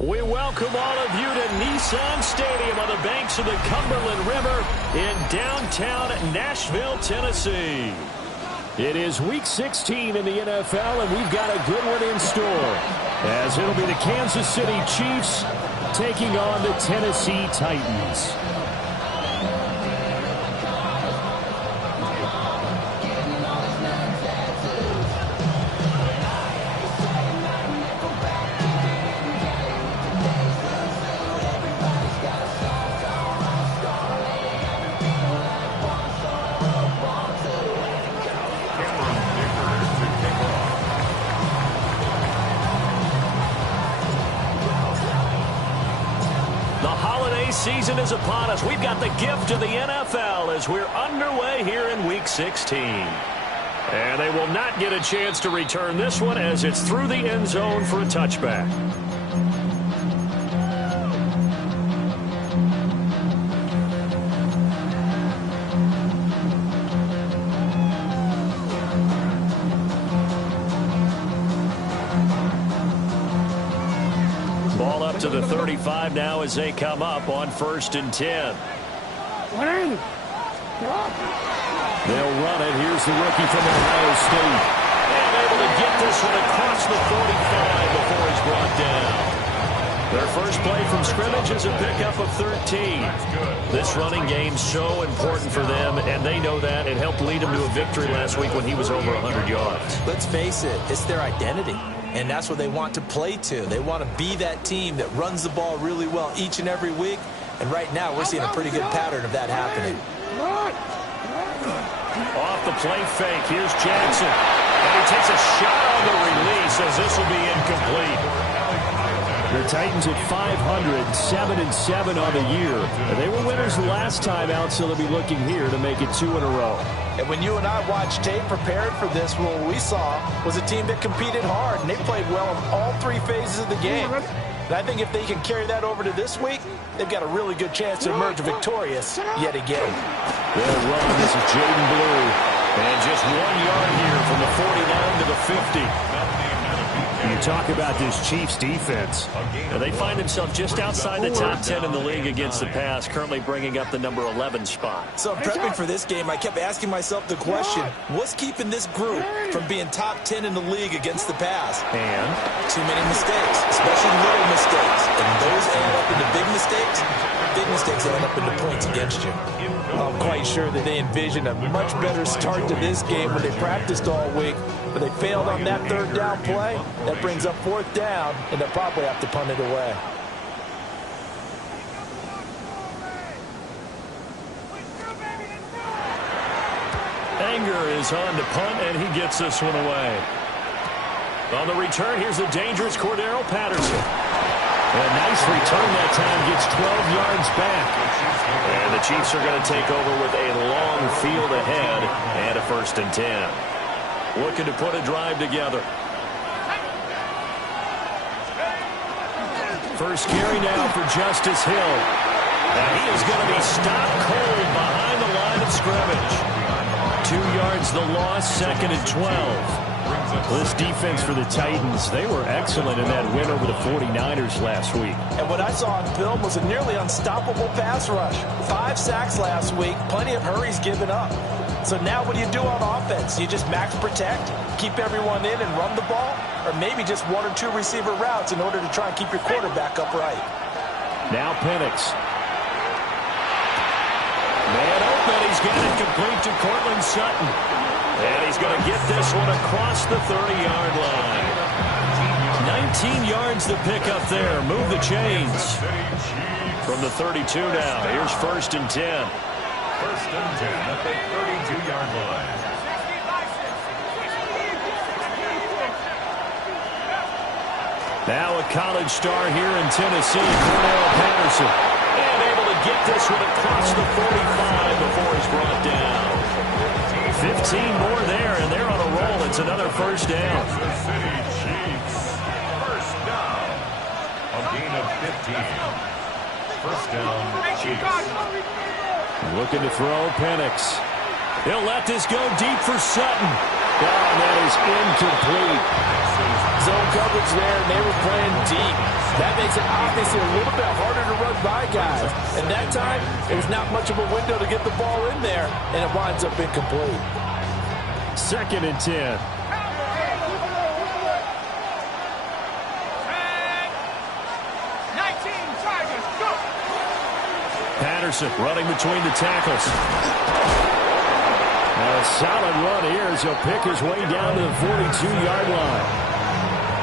We welcome all of you to Nissan Stadium on the banks of the Cumberland River in downtown Nashville, Tennessee. It is Week 16 in the NFL, and we've got a good one in store, as it'll be the Kansas City Chiefs taking on the Tennessee Titans. Season is upon us. We've got the gift of the NFL as we're underway here in Week 16. And they will not get a chance to return this one as it's through the end zone for a touchback. Ball up to the 35 now as they come up on 1st and 10. They'll run it. Here's the rookie from Ohio State. And able to get this one across the 45 before he's brought down. Their first play from scrimmage is a pickup of 13. This running game's so important for them, and they know that. It helped lead them to a victory last week when he was over 100 yards. Let's face it, it's their identity. And that's what they want to play to. They want to be that team that runs the ball really well each and every week. And right now, we're seeing a pretty good pattern of that happening. Off the play fake, here's Jackson. And he takes a shot on the release as this will be incomplete. The Titans at 500, 7-7 on the year. They were winners the last time out, so they'll be looking here to make it 2 in a row. And when you and I watched tape prepared for this, what we saw was a team that competed hard, and they played well in all 3 phases of the game. And I think if they can carry that over to this week, they've got a really good chance to emerge victorious yet again. They'll run. This is Jaden Blue. And just 1 yard here from the 49 to the 50. You talk about this Chiefs defense. They find themselves just outside the top 10 in the league against the pass, currently bringing up the number 11 spot. So prepping for this game, I kept asking myself the question, what's keeping this group from being top 10 in the league against the pass? And? Too many mistakes, especially little mistakes. And those add up into big mistakes. Big mistakes add up into points against you. I'm quite sure that they envisioned a much better start to this game when they practiced all week, but they failed on that 3rd down play. That brings up 4th down, and they'll probably have to punt it away. Anger is on to punt, and he gets this one away. On the return, here's the dangerous Cordero Patterson. A nice return that time, gets 12 yards back. And the Chiefs are going to take over with a long field ahead and a 1st and 10. Looking to put a drive together. First carry now for Justice Hill. And he is going to be stopped cold behind the line of scrimmage. 2 yards the loss, 2nd and 12. This defense for the Titans, they were excellent in that win over the 49ers last week. And what I saw on film was a nearly unstoppable pass rush. 5 sacks last week, plenty of hurries given up. So now what do you do on offense? You just max protect, keep everyone in and run the ball? Or maybe just 1 or 2 receiver routes in order to try and keep your quarterback upright? Now Penix. Man open, he's got it complete to Cortland Sutton. And he's going to get this one across the 30-yard line. 19 yards to pick up there. Move the chains. From the 32 now. Here's 1st and 10. 1st and 10 at the 32-yard line. Now a college star here in Tennessee, Cordero Patterson. And able to get this one across the 45 before he's brought down. 15 more there, and they're on a roll. It's another 1st down. Kansas City Chiefs. 1st down. A gain of 15. 1st down, Chiefs. Looking to throw Penix. He'll let this go deep for Sutton. Oh, that is incomplete. Zone coverage there, and they were playing deep. That makes it obviously a little bit harder to run by guys. And that time, it was not much of a window to get the ball in there, and it winds up incomplete. 2nd and 10. Patterson running between the tackles. A solid run here as he'll pick his way down to the 42-yard line.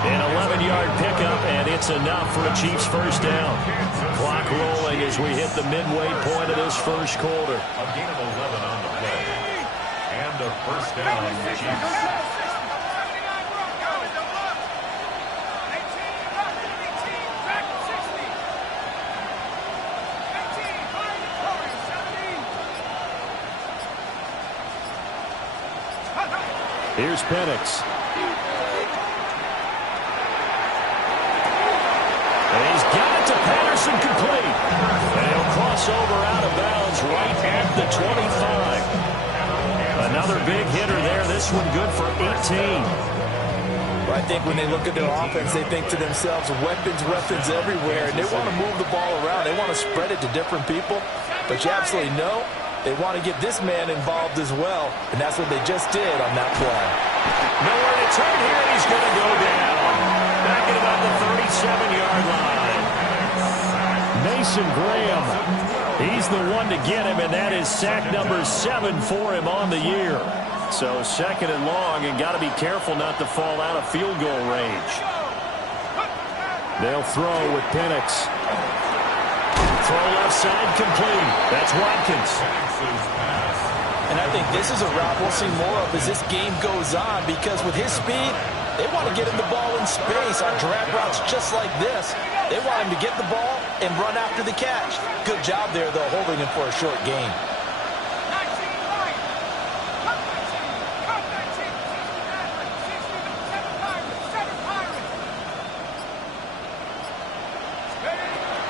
An 11-yard pickup, and it's enough for a Chiefs first down. Clock rolling as we hit the midway point of this first quarter. A gain of 11 on the play. And a first down, Chiefs. Here's Penix. And he's got it to Patterson complete. And he'll cross over out of bounds right at the 25. Another big hitter there. This one good for 18. Well, I think when they look at their offense, they think to themselves, weapons everywhere, and they want to move the ball around. They want to spread it to different people. But you absolutely know they want to get this man involved as well, and that's what they just did on that play. Nowhere to turn here, and he's going to go down. Back at about the 37-yard line. Mason Graham, he's the one to get him, and that is sack number 7 for him on the year. So 2nd and long, and got to be careful not to fall out of field goal range. They'll throw with Penix. Throw left side complete. That's Watkins. And I think this is a route we'll see more of as this game goes on, because with his speed, they want to get him the ball in space on drag routes just like this. They want him to get the ball and run after the catch. Good job there, though, holding him for a short gain.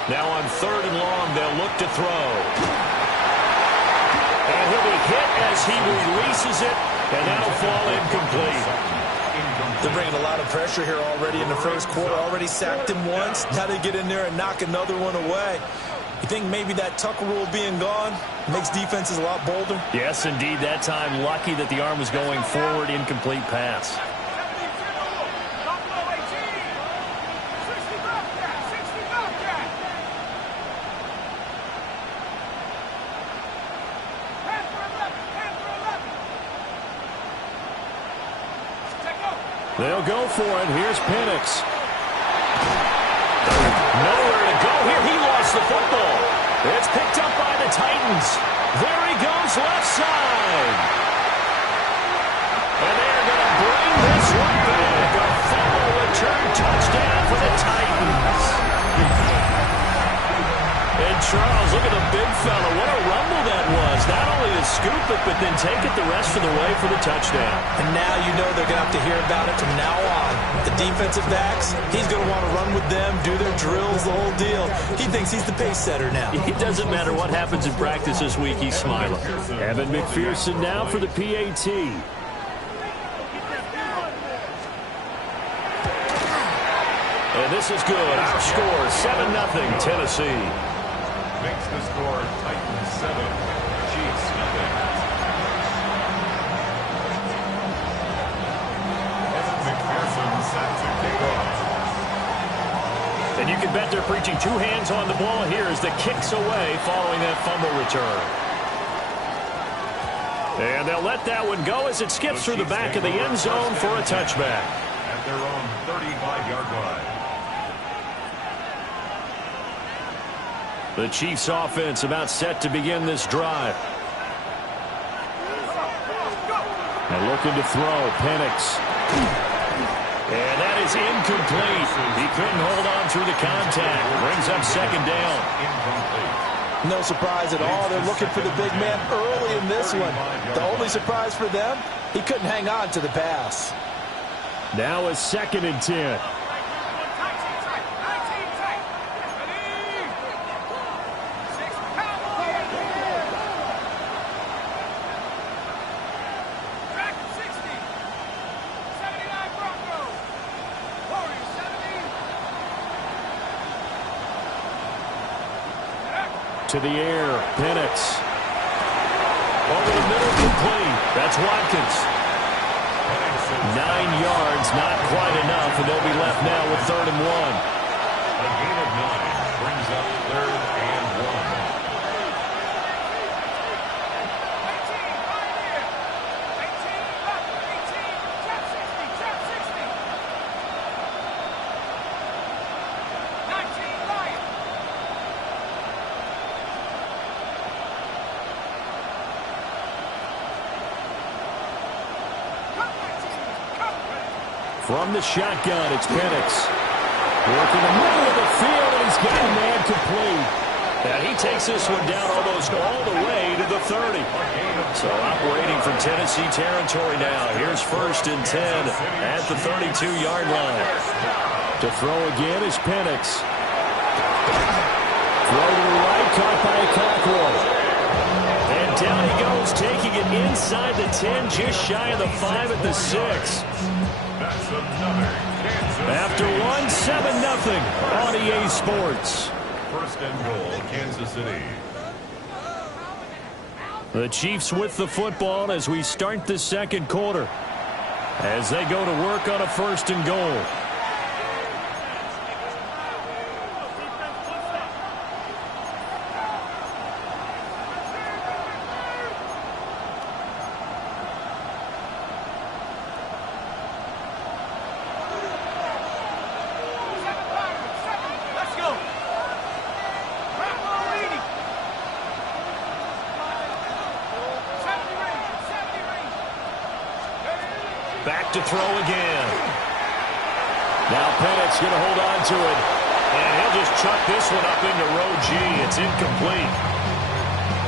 Now on 3rd and long, they'll look to throw. And he'll be hit as he releases it, and that'll fall incomplete. They're bringing a lot of pressure here already in the first quarter. Already sacked him once. Now they get in there and knock another one away. You think maybe that tuck rule being gone makes defenses a lot bolder? Yes, indeed. That time, lucky that the arm was going forward, incomplete pass. They'll go for it. Here's Penix. Nowhere to go here. He lost the football. It's picked up by the Titans. There he goes, left side. And they're going to bring this one back. A fumble return touchdown for the Titans. And Charles, look at the big fella. What a rumble that was. Not only to scoop it, but then take it the rest of the way for the touchdown. And now you know they're going to have to hear about it from now on. The defensive backs, he's going to want to run with them, do their drills, the whole deal. He thinks he's the pace setter now. It doesn't matter what happens in practice this week, he's smiling. Evan McPherson now for the PAT. And this is good. Our score, 7-0 Tennessee. Makes the score Titans 7, Chiefs nothing. Evan McPherson set to kick off. And you can bet they're preaching 2 hands on the ball here as the kick's away following that fumble return. And they'll let that one go as it skips through the back of the end zone for a touchback. At their own 35-yard line. The Chiefs offense about set to begin this drive. And looking to throw, Penix. And that is incomplete. He couldn't hold on through the contact. Brings up 2nd down. No surprise at all. They're looking for the big man early in this one. The only surprise for them, he couldn't hang on to the pass. Now a 2nd and 10. To the air, Penix. Over the middle, complete. That's Watkins. 9 yards, not quite enough, and they'll be left now with 3rd and 1. A gain of 9 brings up 3rd and 1. From the shotgun, it's Penix. Working the middle of the field, and he's got a man complete. And he takes this one down almost all the way to the 30. So operating from Tennessee territory now. Here's 1st and 10 at the 32-yard line. To throw again is Penix. Throw to the right, caught by Cockrell. And down he goes, taking it inside the 10, just shy of the 5 at the 6. After 1, 7-0 on EA Sports. 1st and goal, Kansas City. The Chiefs with the football as we start the 2nd quarter. As they go to work on a 1st and goal. Back to throw again. Now Penix going to hold on to it. And he'll just chuck this one up into row G. It's incomplete.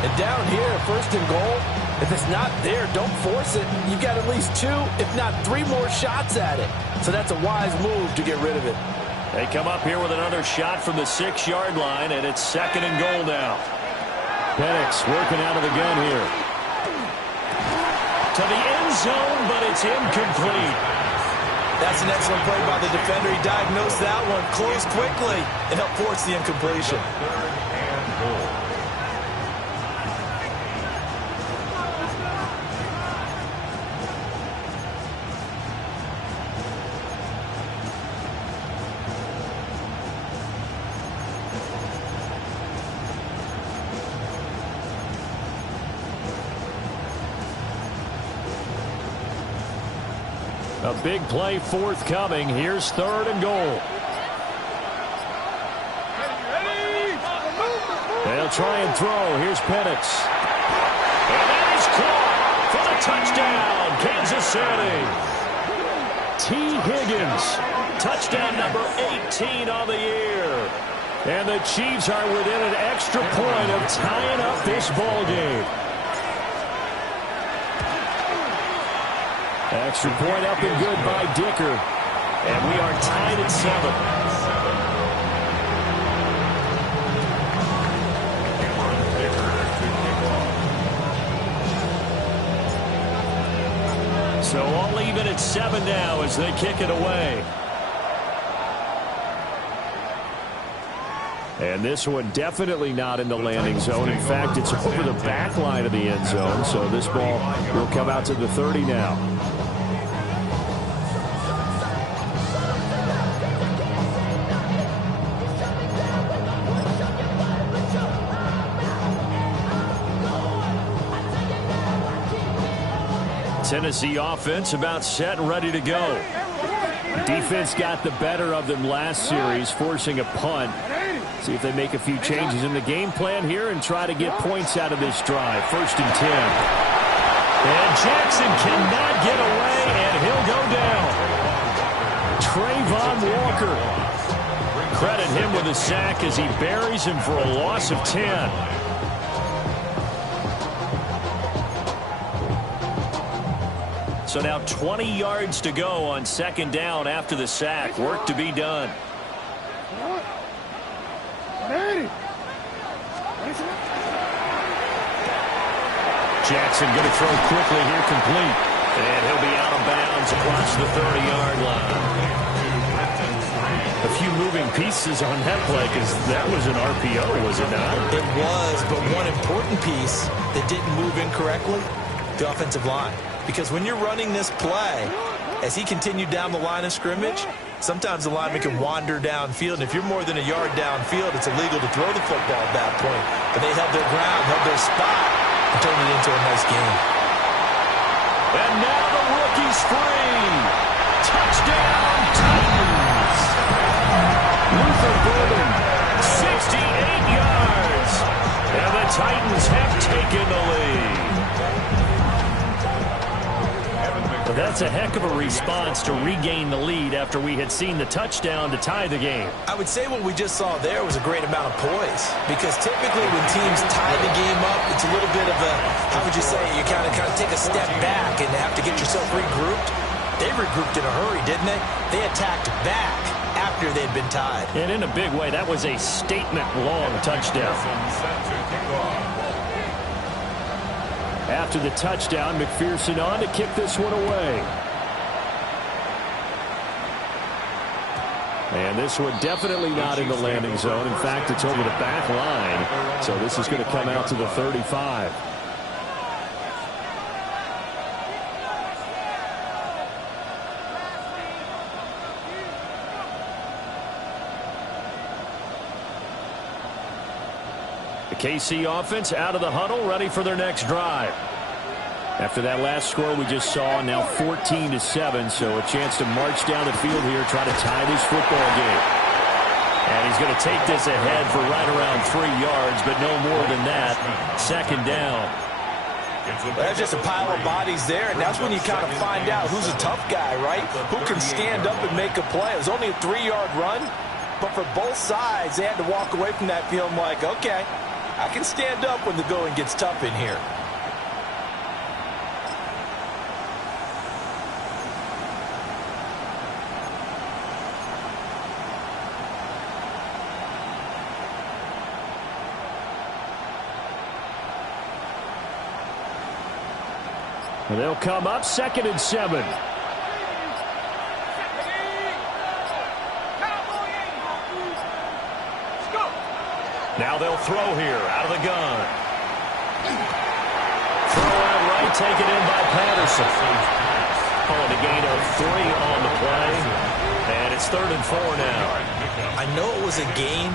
And down here, 1st and goal, if it's not there, don't force it. You've got at least 2, if not 3 more shots at it. So that's a wise move to get rid of it. They come up here with another shot from the 6-yard line, and it's 2nd and goal now. Penix working out of the gun here. To the end zone, but it's incomplete. That's an excellent play by the defender. He diagnosed that one, closed quickly, and helped force the incompletion. 3rd and goal. A big play forthcoming. Here's 3rd and goal. They'll try and throw. Here's Penix. And that is caught for the touchdown, Kansas City. T. Higgins, touchdown number 18 on the year. And the Chiefs are within an extra point of tying up this ball game. Extra point up and good by Dicker. And we are tied at 7. So all even at 7 now as they kick it away. And this one definitely not in the landing zone. In fact, it's over the back line of the end zone. So this ball will come out to the 30 now. Tennessee offense about set and ready to go. Defense got the better of them last series, forcing a punt. See if they make a few changes in the game plan here and try to get points out of this drive. 1st and 10. And Jackson cannot get away, and he'll go down. Trayvon Walker. Credit him with a sack as he buries him for a loss of 10. So now 20 yards to go on 2nd down after the sack. Work to be done. Jackson going to throw quickly here, complete. And he'll be out of bounds across the 30-yard line. A few moving pieces on that play because that was an RPO, was it not? It was, but one important piece that didn't move incorrectly, the offensive line. Because when you're running this play, as he continued down the line of scrimmage, sometimes the lineman can wander downfield. And if you're more than a yard downfield, it's illegal to throw the football at that point. But they held their ground, held their spot, and turned it into a nice game. And now the rookie's free. Touchdown, Titans. Luther Burden, 68 yards. And the Titans have taken the lead. But that's a heck of a response to regain the lead after we had seen the touchdown to tie the game. I would say what we just saw there was a great amount of poise. Because typically when teams tie the game up, it's a little bit of a, how would you say, you kind of take a step back and have to get yourself regrouped. They regrouped in a hurry, didn't they? They attacked back after they'd been tied. And in a big way, that was a statement-long touchdown. After the touchdown, McPherson on to kick this one away. And this one definitely not in the landing zone. In fact, it's over the back line. So this is going to come out to the 35. The KC offense out of the huddle, ready for their next drive. After that last score we just saw, now 14-7, so a chance to march down the field here, try to tie this football game. And he's going to take this ahead for right around 3 yards, but no more than that. Second down. There's just a pile of bodies there, and that's when you kind of find out who's a tough guy, right? Who can stand up and make a play. It was only a 3-yard run, but for both sides, they had to walk away from that field like, okay, I can stand up when the going gets tough in here. And they'll come up 2nd and 7. Now they'll throw here out of the gun. Throw out right, taken in by Patterson. Calling a gain of 3 on the play. And it's 3rd and 4 now. I know it was a gain,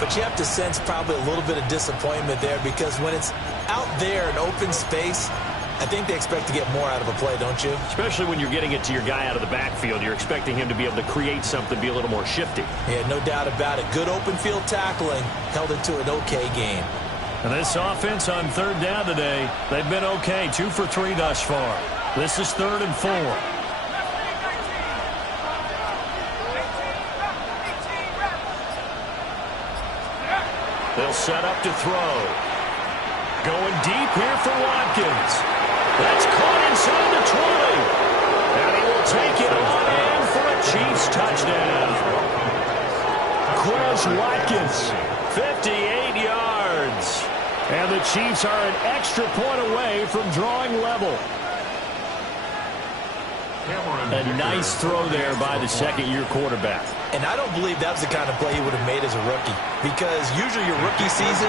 but you have to sense probably a little bit of disappointment there because when it's out there in open space, I think they expect to get more out of a play, don't you? Especially when you're getting it to your guy out of the backfield. You're expecting him to be able to create something, be a little more shifty. Yeah, no doubt about it. Good open field tackling held it to an okay game. And this offense on 3rd down today, they've been okay. 2 for 3 thus far. This is 3rd and 4. They'll set up to throw. Going deep here for Watkins. That's caught inside the 20. And he will take it on in for a Chiefs touchdown. Quez Watkins, 58 yards. And the Chiefs are an extra point away from drawing level. A nice throw there by the second-year quarterback. And I don't believe that was the kind of play he would have made as a rookie. Because usually your rookie season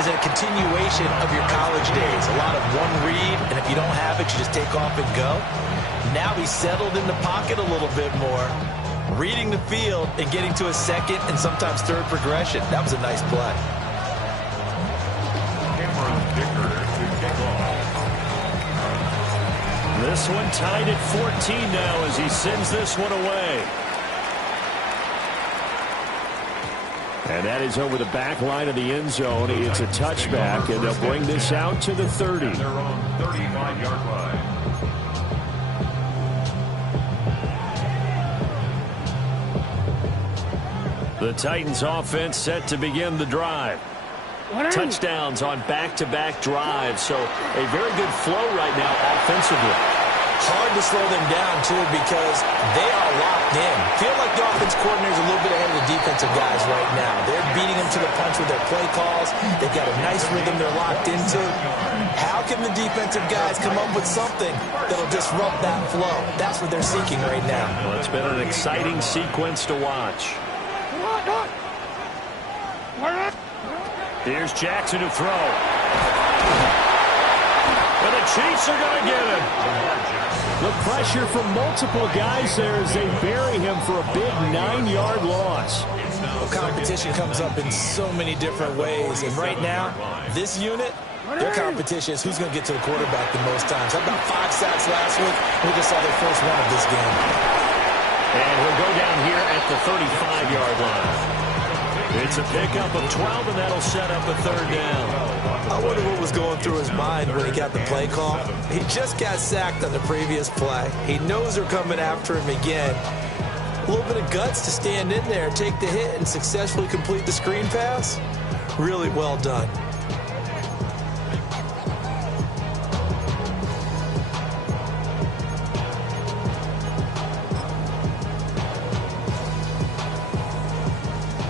is a continuation of your college days. A lot of one read, and if you don't have it, you just take off and go. Now he's settled in the pocket a little bit more, reading the field and getting to a second and sometimes third progression. That was a nice play. This one tied at 14 now as he sends this one away. And that is over the back line of the end zone. It's a touchback, and they'll bring this out to the 30. Their own 35-yard line. The Titans offense set to begin the drive. Touchdowns on back-to-back drives, so a very good flow right now offensively. Hard to slow them down, too, because they are locked in. Feel like the offense coordinator is a little bit ahead of the defensive guys right now. They're beating them to the punch with their play calls. They've got a nice rhythm they're locked into. How can the defensive guys come up with something that'll disrupt that flow? That's what they're seeking right now. Well, it's been an exciting sequence to watch. Here's Jackson to throw. And the Chiefs are going to get him. The pressure from multiple guys there as they bury him for a big 9-yard loss. Well, competition comes up in so many different ways. And right now, this unit, their competition is who's going to get to the quarterback the most times. How about 5 sacks last week? We just saw their first one of this game. And he'll go down here at the 35-yard line. It's a pickup of 12, and that'll set up a 3rd down. I wonder what was going through his mind when he got the play call. He just got sacked on the previous play. He knows they're coming after him again. A little bit of guts to stand in there, take the hit, and successfully complete the screen pass. Really well done.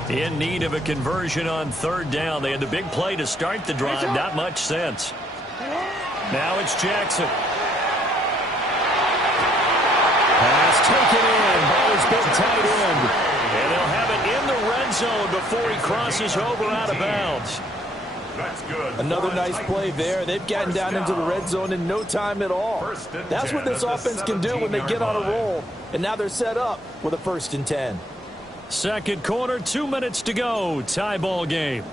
In need of a conversion on 3rd down. They had the big play to start the drive. Not much sense. Now it's Jackson. Pass taken in. Ball has been tight end. And they'll have it in the red zone before he crosses over out of bounds. That's good. Another nice play there. They've gotten down into the red zone in no time at all. That's what this offense can do when they get on a roll. And now they're set up with a 1st and 10. Second quarter, 2 minutes to go. Tie ball game.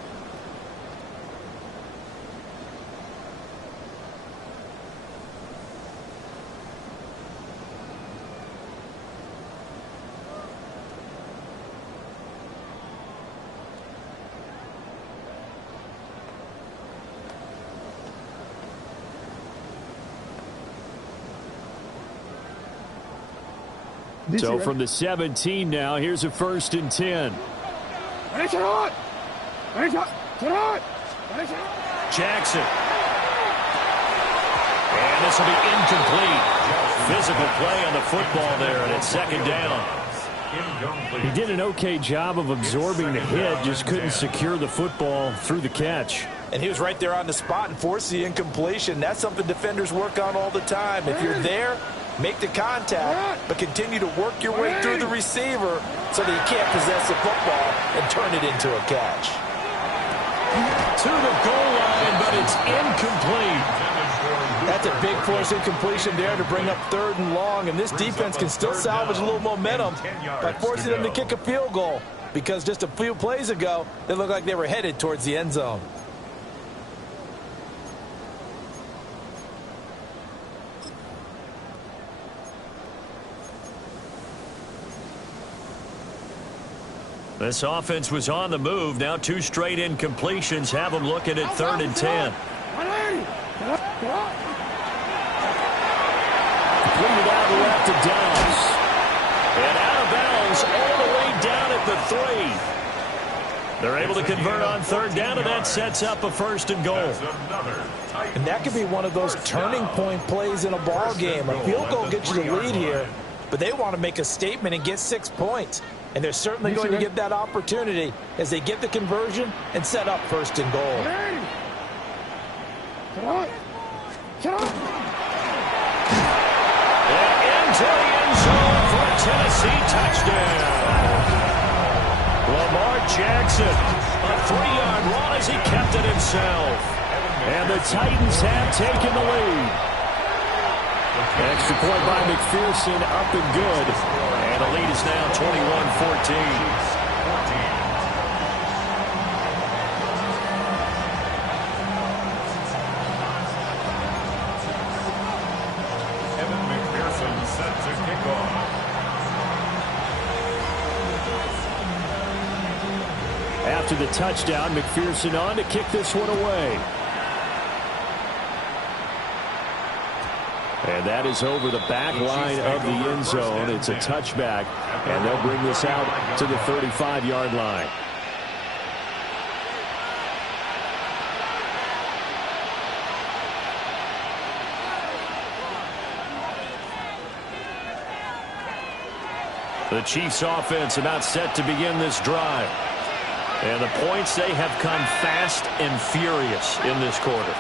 So from the 17 now, here's a 1st and 10. Jackson. And this will be incomplete. Physical play on the football there, and it's 2nd down. He did an okay job of absorbing the hit, just couldn't secure the football through the catch. And he was right there on the spot and forced the incompletion. That's something defenders work on all the time. If you're there, make the contact, but continue to work your way through the receiver so that you can't possess the football and turn it into a catch. To the goal line, but it's incomplete. That's a big force incompletion there to bring up 3rd and long, and this defense can still salvage a little momentum by forcing them to kick a field goal, because just a few plays ago, they looked like they were headed towards the end zone. This offense was on the move. Now 2 straight incompletions have them looking at 3rd and 10. Completed out left to Downs. And out of bounds all the way down at the 3. They're able to convert on 3rd down, and that sets up a 1st and goal. And that could be one of those turning point plays in a ball game. A field goal gets you the lead here, but they want to make a statement and get 6 points. And they're certainly going to get that opportunity as they get the conversion and set up 1st and goal. And into the end zone for a Tennessee touchdown. Lamar Jackson, a 3-yard run as he kept it himself. And the Titans have taken the lead. Extra point by McPherson, up and good. And the lead is now 21-14. After the touchdown, McPherson on to kick this one away. And that is over the back line of the end zone. It's a touchback, and they'll bring this out to the 35-yard line. The Chiefs offense about set to begin this drive. And the points, they have come fast and furious in this quarter.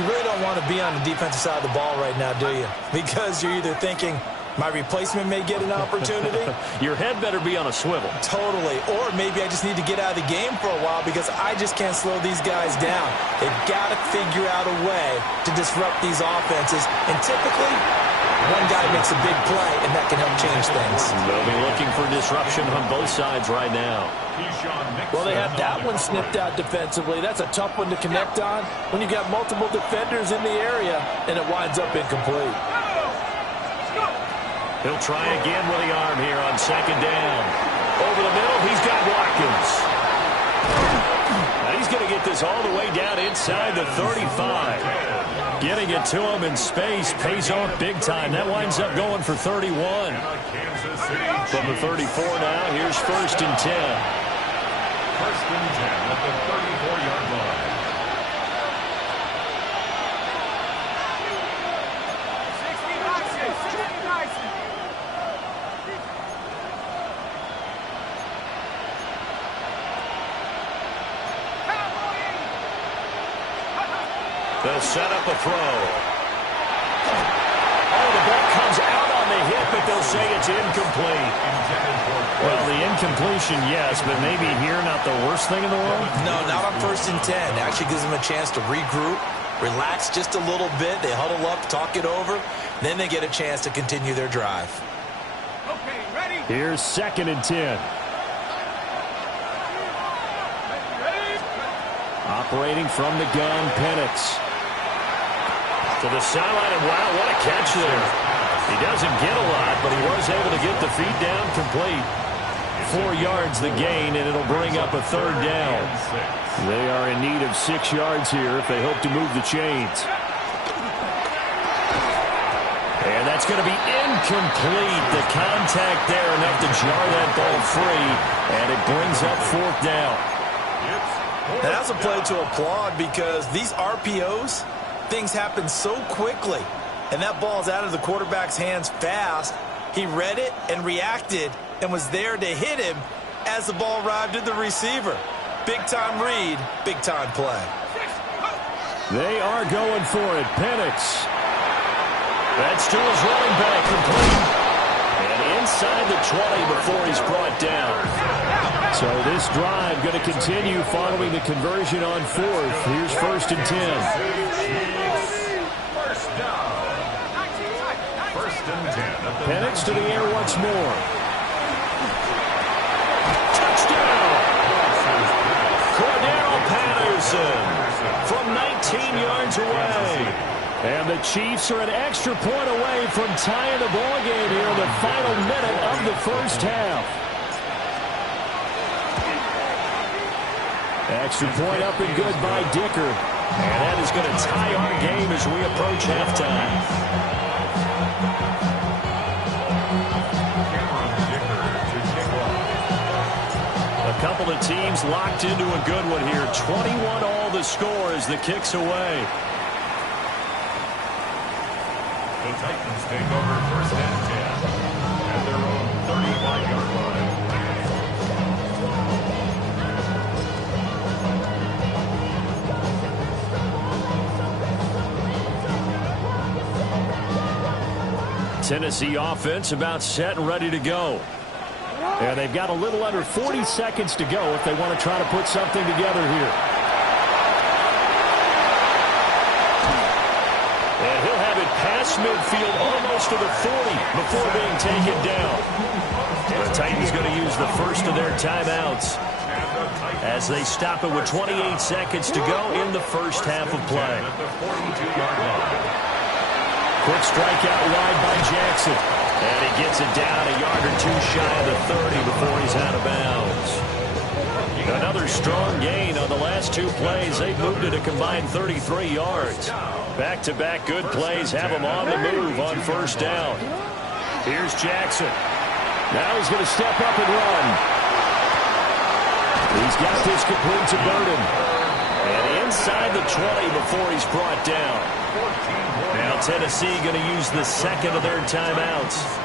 You really don't want to be on the defensive side of the ball right now, do you? Because you're either thinking, my replacement may get an opportunity. Your head better be on a swivel. Totally. Or maybe I just need to get out of the game for a while because I just can't slow these guys down. They've got to figure out a way to disrupt these offenses. And typically, one guy makes a big play, and that can help change things. They'll be looking for disruption on both sides right now. Well, they have that one snipped out defensively. That's a tough one to connect on when you got multiple defenders in the area, and it winds up incomplete. He'll try again with the arm here on second down. Over the middle, he's got Watkins. Now he's going to get this all the way down inside the 35. Getting it to him in space pays off big time. That winds up going for 31. From the 34 now, here's 1st and 10. 1st and 10 at the 34-yard line. They'll set up a throw. Oh, the ball comes out on the hit, but they'll say it's incomplete. Well, the incompletion, yes, but maybe here not the worst thing in the world? No, not on 1st and 10. Actually gives them a chance to regroup, relax just a little bit. They huddle up, talk it over. Then they get a chance to continue their drive. Okay, ready? Here's 2nd and 10. Operating from the gun, Penix. To the sideline, and wow, what a catch there. He doesn't get a lot, but he was able to get the feet down complete. 4 yards the gain, and it'll bring up a 3rd down. They are in need of 6 yards here if they hope to move the chains. And that's going to be incomplete. The contact there enough to jar that ball free, and it brings up 4th down. And that's a play to applaud because these RPOs, things happen so quickly. And that ball's out of the quarterback's hands fast. He read it and reacted and was there to hit him as the ball arrived at the receiver. Big-time read, big-time play. They are going for it. Penix. That's to his running back, complete. And inside the 20 before he's brought down. So this drive going to continue following the conversion on 4th. Here's 1st and 10. First down. 1st and 10. Penix to the air once more. Touchdown! Cordero Patterson from 19 yards away. And the Chiefs are an extra point away from tying the ball game here in the final minute of the 1st half. Extra point up and good by Dicker. And that is going to tie our game as we approach halftime. A couple of teams locked into a good one here. 21 all the score as the kick's away. The Titans take over 1st and 10 at their own 35-yard line. Tennessee offense about set and ready to go. And they've got a little under 40 seconds to go if they want to try to put something together here. And he'll have it past midfield almost to the 40 before being taken down. The Titans going to use the first of their timeouts as they stop it with 28 seconds to go in the 1st half of play. Quick strike out wide by Jackson. And he gets it down a yard or 2 shy of the 30 before he's out of bounds. Another strong gain on the last 2 plays. They've moved it a combined 33 yards. Back-to-back good plays have them on the move on 1st down. Here's Jackson. Now he's going to step up and run. He's got this complete to Burden. And inside the 20 before he's brought down. Now Tennessee going to use the 2nd of their timeouts.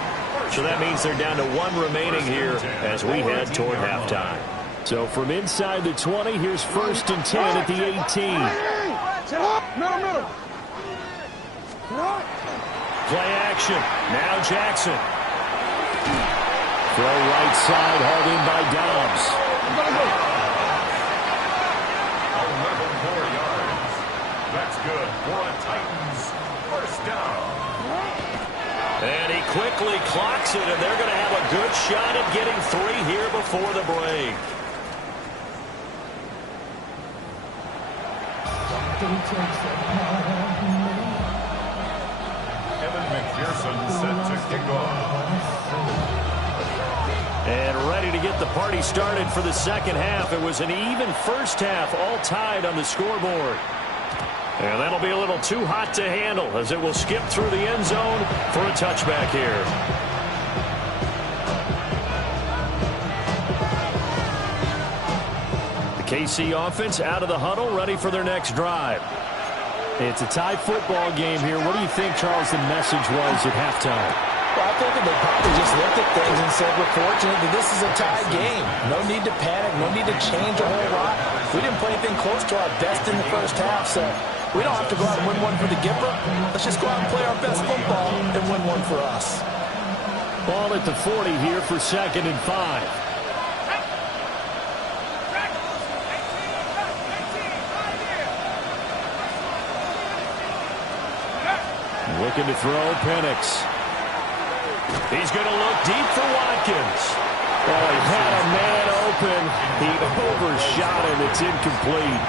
So that means they're down to 1 remaining here as we head toward halftime. So from inside the 20, here's 1st and 10 at the 18. Sit up. Middle. Play action. Now Jackson. Throw right side, hauled in by Dobbs. 11 more yards. That's good for a Titans first down. And he quickly clocks it, and they're going to have a good shot at getting 3 here before the break. Evan McPherson set to kick off. And ready to get the party started for the second half. It was an even first half, all tied on the scoreboard. And that'll be a little too hot to handle as it will skip through the end zone for a touchback here. The KC offense out of the huddle, ready for their next drive. It's a tie football game here. What do you think, Charles, the message was at halftime? Well, I think they probably just looked at things and said, we're fortunate that this is a tie game. No need to panic, no need to change a whole lot. We didn't play anything close to our best in the first half, so we don't have to go out and win one for the Gipper. Let's just go out and play our best football and win one for us. Ball at the 40 here for 2nd and 5. Looking to throw, Penix. He's going to look deep for Watkins. Oh, he had a man open. He overshot him. It's incomplete.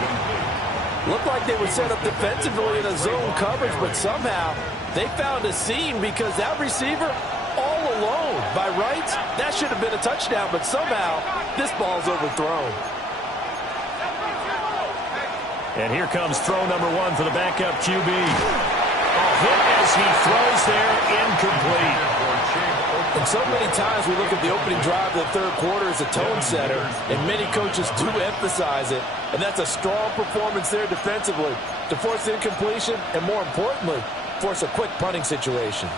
Looked like they were set up defensively in a zone coverage, but somehow they found a seam because that receiver all alone. By rights, that should have been a touchdown, but somehow this ball's overthrown. And here comes throw number 1 for the backup QB. Hit as he throws there, incomplete. And so many times we look at the opening drive of the third quarter as a tone setter, and many coaches do emphasize it. And that's a strong performance there defensively to force incompletion and, more importantly, force a quick punting situation.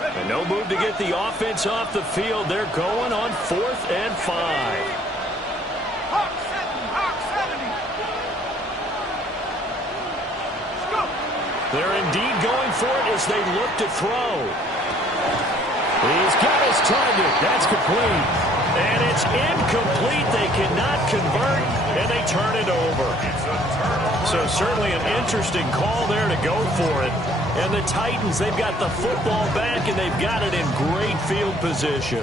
And no move to get the offense off the field. They're going on 4th and 5. They're indeed going for it as they look to throw. He's got his target. That's complete. And it's incomplete. They cannot convert, and they turn it over. So certainly an interesting call there to go for it. And the Titans, they've got the football back, and they've got it in great field position.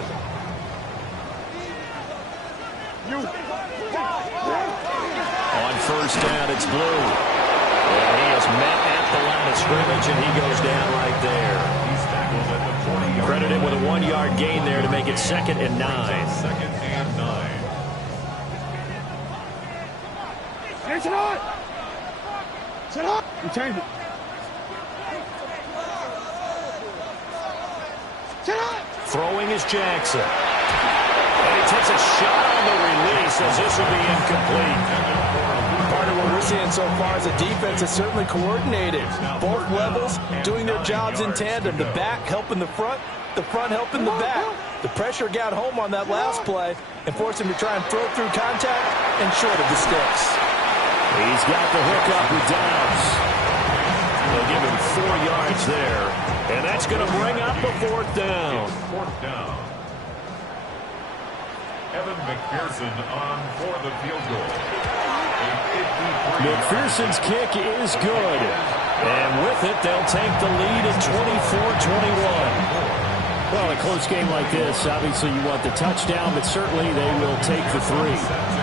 On 1st down, it's Blue. And he is met at the line of scrimmage, and he goes down right there. Credited with a 1-yard gain there to make it 2nd and 9. 2nd and 9. Sit up. You change it. Sit up. Throwing is Jackson. And he takes a shot on the release as this will be incomplete. Part of what we're seeing so far is the defense is certainly coordinated. Both levels doing their jobs in tandem. The back helping the front helping the back. The pressure got home on that last play and forced him to try and throw through contact and short of the sticks. He's got the hook up with Dobbs. They'll give him 4 yards there. And that's going to bring up a 4th down. 4th down. Evan McPherson on for the field goal. McPherson's kick is good. And with it, they'll take the lead at 24-21. Well, a close game like this, obviously you want the touchdown, but certainly they will take the 3.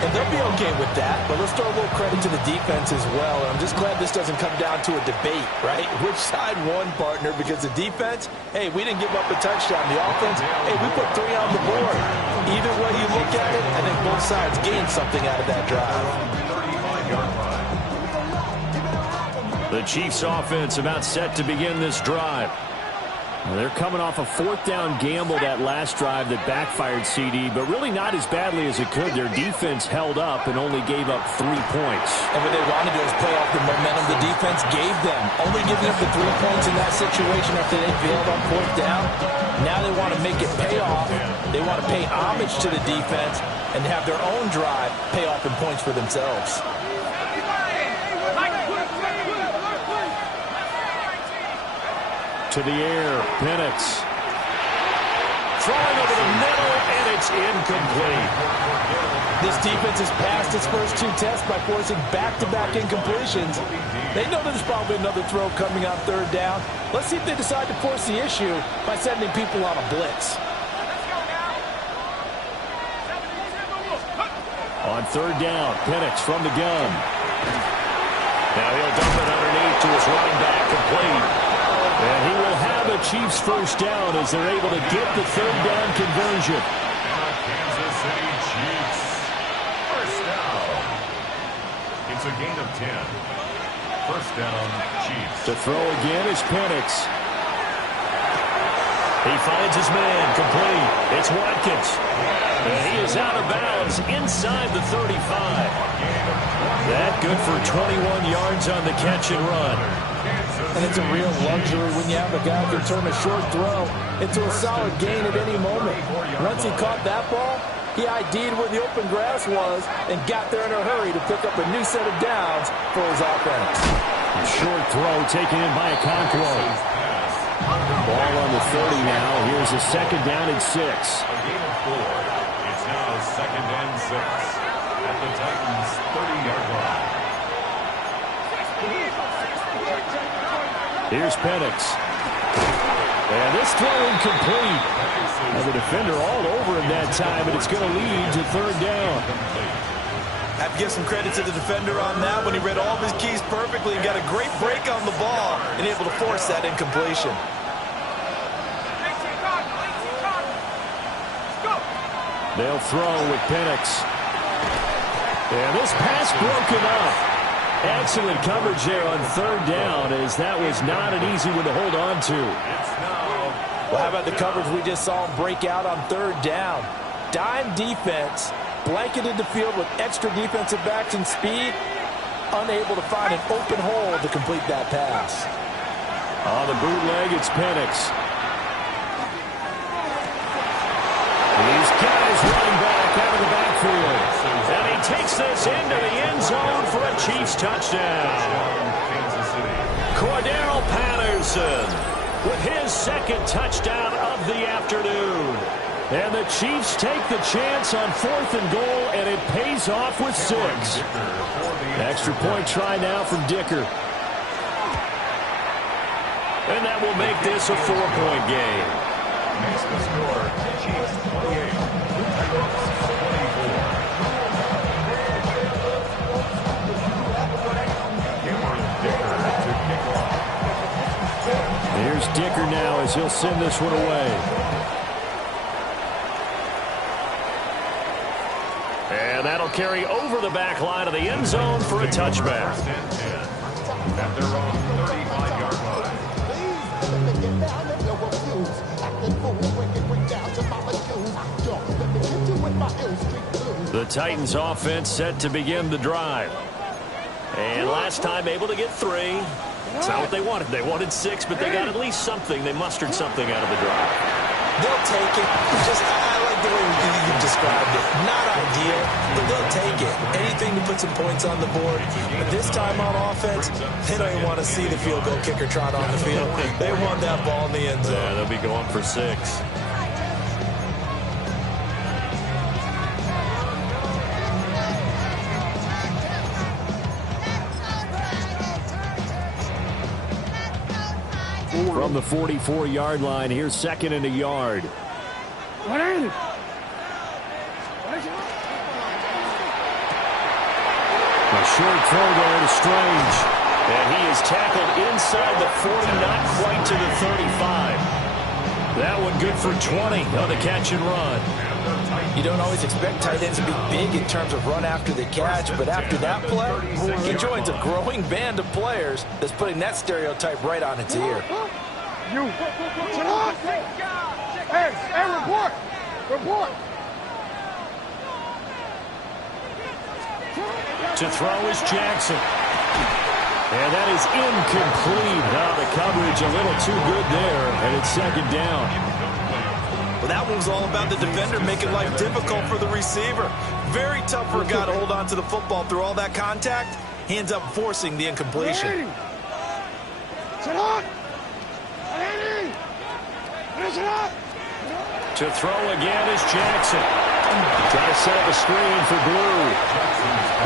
And they'll be okay with that, but let's throw a little credit to the defense as well. And I'm just glad this doesn't come down to a debate, right? Which side won, partner? Because the defense, hey, we didn't give up a touchdown. The offense, hey, we put 3 on the board. Either way you look at it, I think both sides gained something out of that drive. The Chiefs offense about set to begin this drive. They're coming off a fourth down gamble that last drive that backfired, CD, but really not as badly as it could. Their defense held up and only gave up 3 points. And what they wanted to do is play off the momentum the defense gave them. Only giving up the 3 points in that situation after they failed on fourth down. Now they want to make it pay off. They want to pay homage to the defense and have their own drive pay off in points for themselves. To the air, Penix. Throwing over the middle, and it's incomplete. This defense has passed its first 2 tests by forcing back-to-back incompletions. They know there's probably another throw coming on third down. Let's see if they decide to force the issue by sending people on a blitz. On third down, Penix from the gun. Now he'll dump it underneath to his running back, complete. And he will have a Chiefs first down as they're able to get the third down conversion. Kansas City Chiefs. First down. It's a gain of 10. First down, Chiefs. To throw again is Penix. He finds his man, complete. It's Watkins. And he is out of bounds inside the 35. That good for 21 yards on the catch and run. And it's a real luxury when you have a guy who can turn a short throw into a solid gain at any moment. Once he caught that ball, he ID'd where the open grass was and got there in a hurry to pick up a new set of downs for his offense. Short throw taken in by Okonkwo. Ball on the 30 now. Here's a second down and 6. A gain of 4. It's now second and 6 at the Titans' 30-yard line. Here's Penix. And this throw incomplete. And the defender all over him that time, and it's going to lead to third down. I have to give some credit to the defender on that when he read all of his keys perfectly and got a great break on the ball and able to force that incompletion. They'll throw with Penix. And this pass broken up. Excellent coverage there on third down, as that was not an easy one to hold on to. Well, how about the coverage we just saw him break out on third down? Dime defense, blanketed the field with extra defensive backs and speed, unable to find an open hole to complete that pass. On the bootleg, it's Penix. These guys running back out of the backfield. And he takes this into the end zone for a Chiefs touchdown. Cordero Patterson with his second touchdown of the afternoon. And the Chiefs take the chance on 4th and goal, and it pays off with 6. Extra point try now from Dicker. And that will make this a 4-point game. Makes the score Chiefs 28. Here's Dicker now as he'll send this one away. And that'll carry over the back line of the end zone for a touchback. First and 10 at their own 35-yard line. The Titans offense set to begin the drive. And last time able to get 3. That's not what they wanted. They wanted 6, but they got at least something. They mustered something out of the drive. They'll take it. I like the way you described it. Not ideal, but they'll take it. Anything to put some points on the board. But this time on offense, they don't even want to see the field goal kicker trot on the field. They want that ball in the end zone. Yeah, they'll be going for 6. From the 44-yard line, here's second and a yard. What is it? A short throw there to Strange. And he is tackled inside the 40, not quite to the 35. That one good for 20 on the catch and run. You don't always expect tight ends to be big in terms of run after the catch, but after that play, he joins a growing band of players that's putting that stereotype right on its ear. You. Sit on. Hey, report. Report. To throw is Jackson. And that is incomplete. The coverage a little too good there, and it's second down. Well, that one was all about the defender making life difficult for the receiver. Very tough for a guy to hold on to the football through all that contact. He ends up forcing the incompletion. Sit on. To throw again is Jackson. Trying to set up a screen for Blue.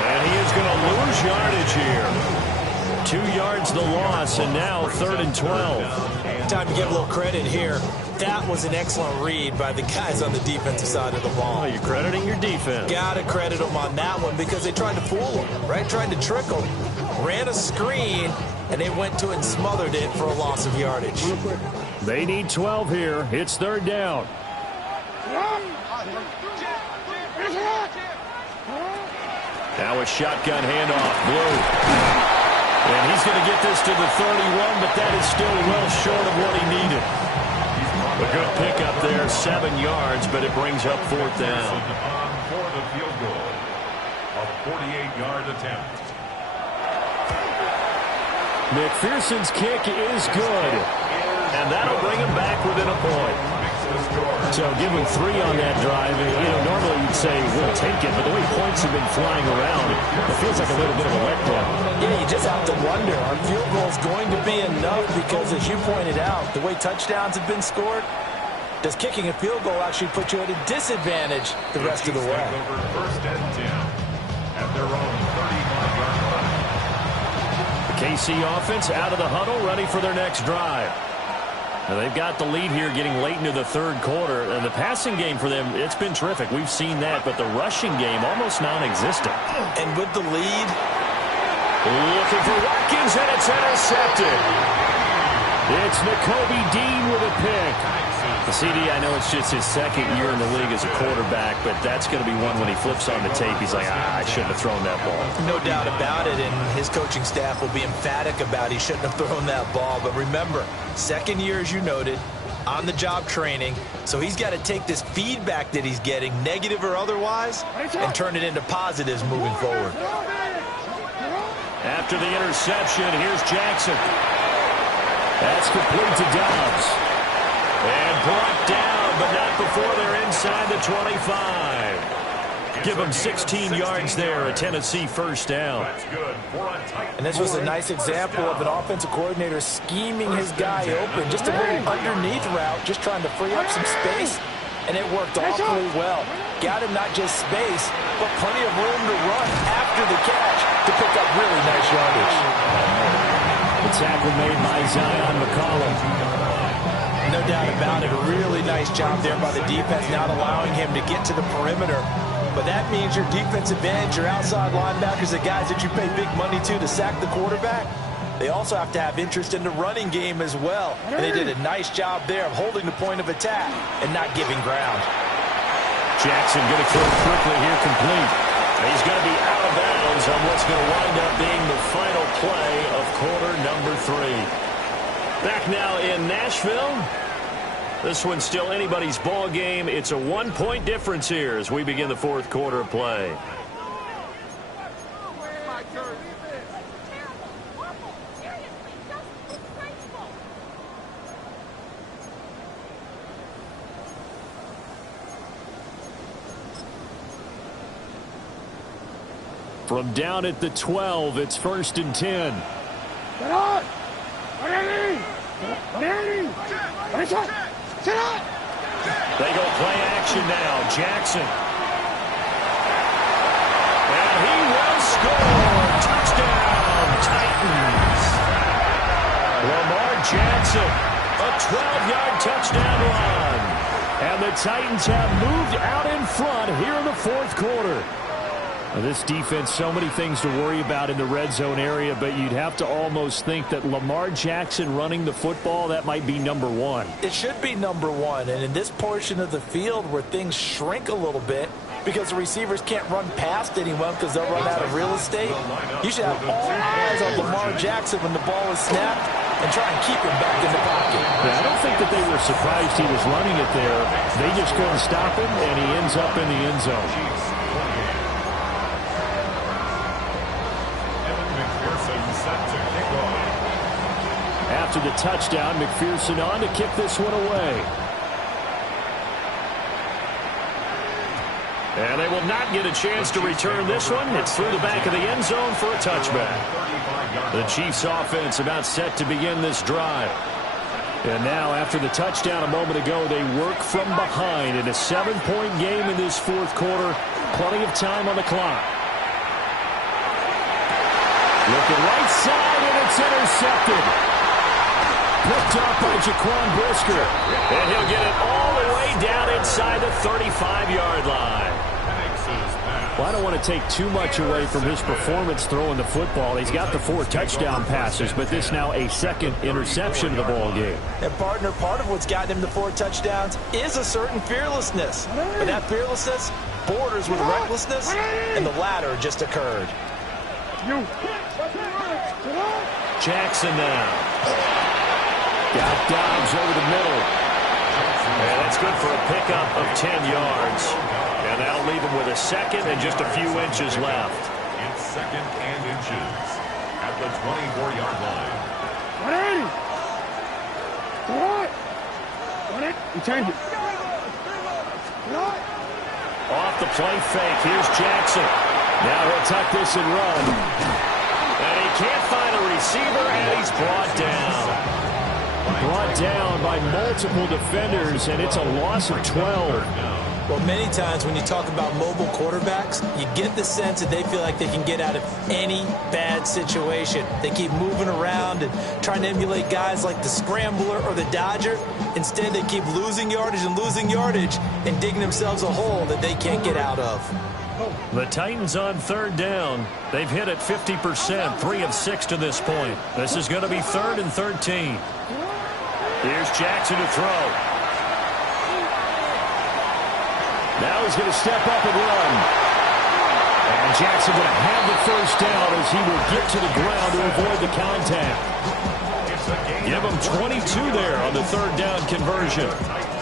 And he is going to lose yardage here. 2 yards the loss, and now 3rd and 12. Time to give a little credit here. That was an excellent read by the guys on the defensive side of the ball. Oh, you're crediting your defense. Got to credit them on that one because they tried to fool him, right? Tried to trick him. Ran a screen, and they went to it and smothered it for a loss of yardage. They need 12 here. It's 3rd down. Now a shotgun handoff. Blue. And he's going to get this to the 31, but that is still well short of what he needed. A good pickup there, 7 yards, but it brings up 4th down. For the field goal, a 48-yard attempt. McPherson's kick is good, and that'll bring him back within a point. So give him 3 on that drive. Normally you'd say we'll take it, but the way points have been flying around, it feels like a little bit of a letdown. Yeah, you just have to wonder, are field goals going to be enough? Because as you pointed out, the way touchdowns have been scored, does kicking a field goal actually put you at a disadvantage the rest of the way? Over 1st and 10 at their own 35-yard line. The KC offense out of the huddle, ready for their next drive. Now they've got the lead here getting late into the 3rd quarter. And the passing game for them, it's been terrific. We've seen that, but the rushing game almost non-existent. And with the lead, looking for Watkins, and it's intercepted. It's Nakobe Dean with a pick. The CD, I know it's just his 2nd year in the league as a quarterback, but that's going to be one when he flips on the tape, he's like, I shouldn't have thrown that ball. no doubt about it, and his coaching staff will be emphatic about he shouldn't have thrown that ball. But remember, 2nd year, as you noted, on-the-job training, so he's got to take this feedback that he's getting, negative or otherwise, and turn it into positives moving forward. After the interception, here's Jackson. That's complete to Dobbs. And brought down, but not before they're inside the 25. Give them 16 yards there, a Tennessee 1st down. And this was a nice example of an offensive coordinator scheming his guy open. Just a little underneath route, just trying to free up some space. And it worked awfully well. Got him not just space, but plenty of room to run after the catch to pick up really nice yardage. The tackle made by Zion McCollum. No doubt about it. A really nice job there by the defense, not allowing him to get to the perimeter. But that means your defensive ends, your outside linebackers, the guys that you pay big money to sack the quarterback, they also have to have interest in the running game as well. And they did a nice job there of holding the point of attack and not giving ground. Jackson going to throw quickly here, complete. He's going to be out of bounds on what's going to wind up being the final play of quarter number 3. Back now in Nashville. This one's still anybody's ball game. It's a 1-point difference here as we begin the 4th quarter of play. From down at the 12, it's 1st and 10. They go play action now. Jackson. And he will score. Touchdown, Titans. Lamar Jackson, a 12-yard touchdown run. And the Titans have moved out in front here in the 4th quarter. Now, this defense, so many things to worry about in the red zone area, but you'd have to almost think that Lamar Jackson running the football, that might be number 1. It should be number 1, and in this portion of the field where things shrink a little bit because the receivers can't run past anyone because they'll run out of real estate, you should have all eyes on Lamar Jackson when the ball is snapped and try and keep him back in the pocket. Yeah, I don't think that they were surprised he was running it there. They just couldn't stop him, and he ends up in the end zone. After the touchdown, McPherson on to kick this one away. And they will not get a chance to return this one. It's through the back of the end zone for a touchback. The Chiefs offense about set to begin this drive. And now after the touchdown a moment ago, they work from behind in a 7-point game in this fourth quarter. Plenty of time on the clock. Looking right side, and it's intercepted. Picked up by Jaquan Brisker. And he'll get it all the way down inside the 35-yard line. Well, I don't want to take too much away from his performance throwing the football. He's got the 4 touchdown passes, but this now a second interception of the ball game. And, partner, part of what's gotten him the 4 touchdowns is a certain fearlessness. But that fearlessness borders with recklessness, and the latter just occurred. Jackson now. Got Dobbs over the middle. And that's good for a pickup of 10 yards. And that'll leave him with a second and just a few inches left. It's second and inches at the 24-yard line. 180. You change it. Off the play fake. Here's Jackson. Now he'll tuck this and run. And he can't find a receiver, and he's brought down. Brought down by multiple defenders, and it's a loss of 12. Well, many times when you talk about mobile quarterbacks, you get the sense that they feel like they can get out of any bad situation. They keep moving around and trying to emulate guys like the Scrambler or the Dodger. Instead, they keep losing yardage and digging themselves a hole that they can't get out of. The Titans on third down. They've hit it 50%, 3 of 6 to this point. This is going to be 3rd and 13. Here's Jackson to throw. Now he's going to step up and run. And Jackson going to have the first down as he will get to the ground to avoid the contact. Give him 22 there on the 3rd down conversion.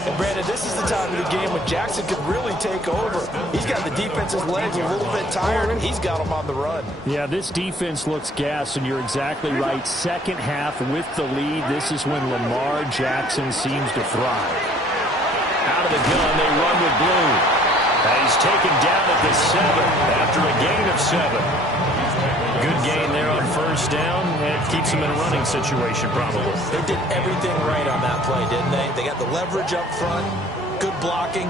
And Brandon, this is the time of the game when Jackson could really take over. He's got the defense's legs a little bit tired. He's got them on the run. Yeah, this defense looks gassed, and you're exactly right. Second half with the lead, this is when Lamar Jackson seems to thrive. Out of the gun, they run with Blue. He's taken down at the 7 after a gain of 7. Good gain there on first down. It keeps him in a running situation, probably. They did everything right on that play, didn't they? They got the leverage up front, good blocking,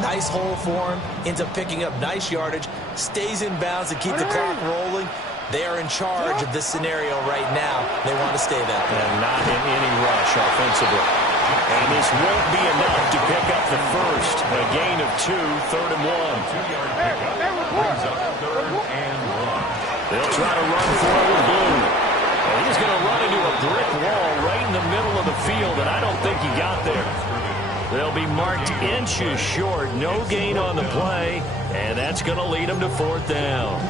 nice hole for him, ends up picking up nice yardage, stays in bounds to keep the clock rolling. They are in charge of this scenario right now. They want to stay that way. And not in any rush offensively. And this won't be enough to pick up the first. A gain of 2, 3rd and 1. 2-yard pickup brings up 3rd and 1. They'll try to run for it with Blue. And he's going to run into a brick wall right in the middle of the field, and I don't think he got there. They'll be marked inches short. No gain on the play, and that's going to lead them to 4th down.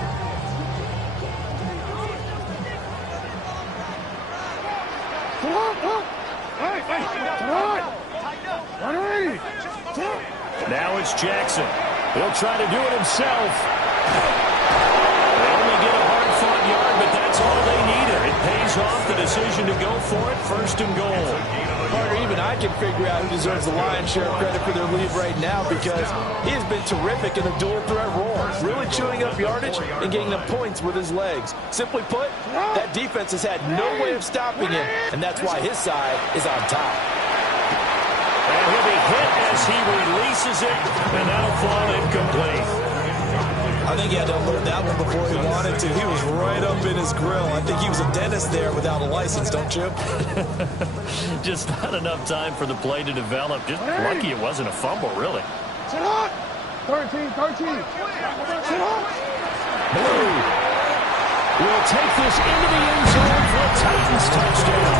Now it's Jackson. He'll try to do it himself. They only get a hard-fought yard, but that's all they needed. It pays off the decision to go for it, 1st and goal. Partner, even I can figure out who deserves the lion's share of credit for their lead right now, because he has been terrific in a dual threat role, really chewing up yardage and getting them points with his legs. Simply put, that defense has had no way of stopping him, and that's why his side is on top. And he'll be hit as he releases it, and that'll fall incomplete. I think he had to unload that one before he wanted to. He was right up in his grill. I think he was a dentist there without a license, don't you? Just not enough time for the play to develop. Just lucky it wasn't a fumble, really. Sit up. 13. Sit up. Blue will take this into the end zone for a Titans touchdown.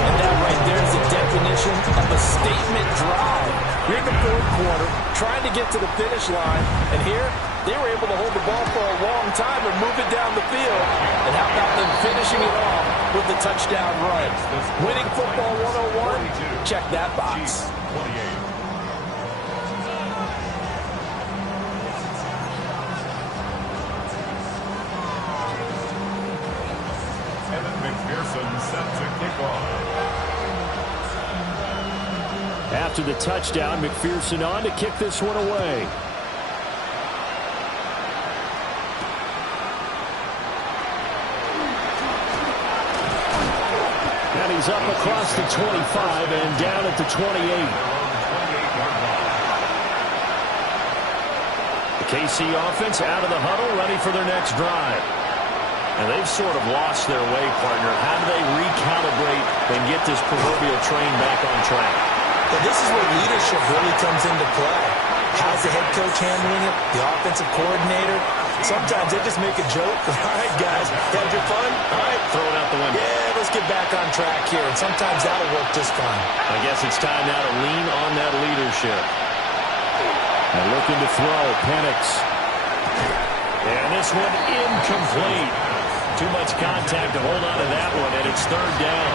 And that right there is the definition of a statement drive. You're in the 4th quarter, trying to get to the finish line, and here They were able to hold the ball for a long time and move it down the field. And how about them finishing it off with the touchdown run? Winning football 101? Check that box. 28. McPherson set to kick off. After the touchdown, McPherson on to kick this one away. And he's up across the 25 and down at the 28. The KC offense out of the huddle, ready for their next drive. And they've sort of lost their way, partner. How do they recalibrate and get this proverbial train back on track? But this is where leadership really comes into play. How's the head coach handling it? The offensive coordinator? Sometimes they just make a joke. All right, guys, had your fun? All right. Throw it out the window. Yeah, let's get back on track here. And sometimes that'll work just fine. I guess it's time now to lean on that leadership. And looking to throw, Penix. And this one incomplete. Too much contact to hold on to that one, and it's third down.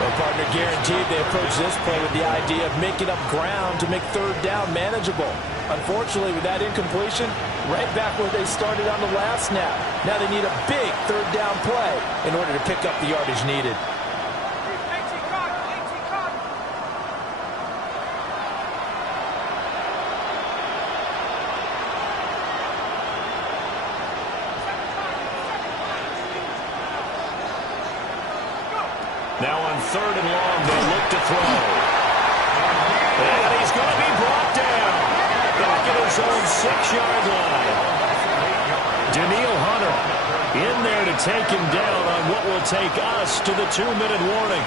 Well, partner, guaranteed they approach this play with the idea of making up ground to make third down manageable. Unfortunately, with that incompletion, right back where they started on the last snap. Now they need a big third down play in order to pick up the yardage needed. Now on third and long, they'll look to throw. And he's going to be brought down. Back at his own 6-yard line. Daniil Hunter in there to take him down on what will take us to the 2-minute warning.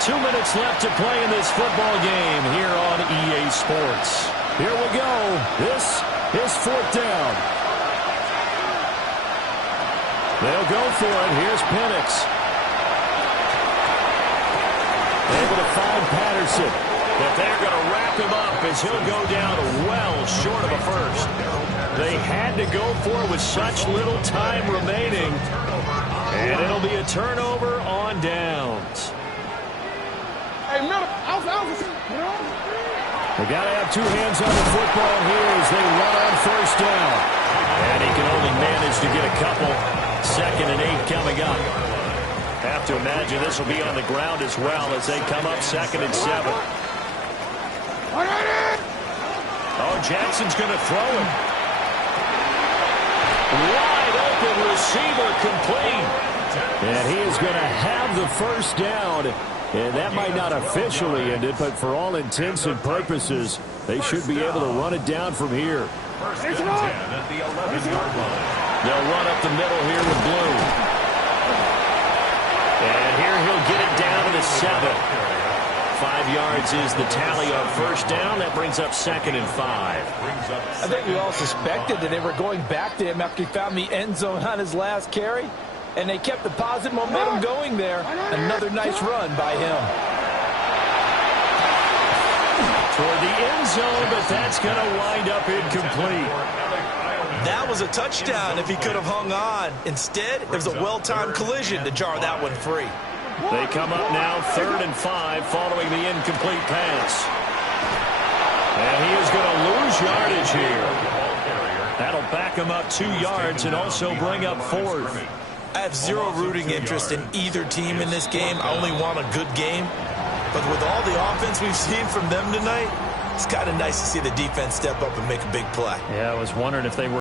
2 minutes left to play in this football game here on EA Sports. Here we go. This is fourth down. They'll go for it. Here's Penix. Able to find Patterson. But they're going to wrap him up as he'll go down well short of a first. They had to go for it with such little time remaining. And it'll be a turnover on downs. Hey, middle. They got to have two hands on the football here as they run on first down. And he can only manage to get a couple. 2nd and 8 coming up. Have to imagine this will be on the ground as well as they come up 2nd and 7. Oh, Jackson's going to throw him. Wide open receiver complete. And he is going to have the first down. And that might not officially end it, but for all intents and purposes, they should be able to run it down from here. First and 10 at the 11-yard line. They'll run up the middle here with Blue. And here he'll get it down to the 7. 5 yards is the tally on first down. That brings up 2nd and 5. I think we all suspected that they were going back to him after he found the end zone on his last carry. And they kept the positive momentum going there. Another nice run by him. Toward the end zone, but that's going to wind up incomplete. That was a touchdown if he could have hung on. Instead, it was a well-timed collision to jar that one free. They come up now 3rd and 5 following the incomplete pass. And he is going to lose yardage here. That'll back him up 2 yards and also bring up 4th. I have zero rooting interest in either team in this game. I only want a good game. But with all the offense we've seen from them tonight, it's kind of nice to see the defense step up and make a big play. Yeah, I was wondering if they were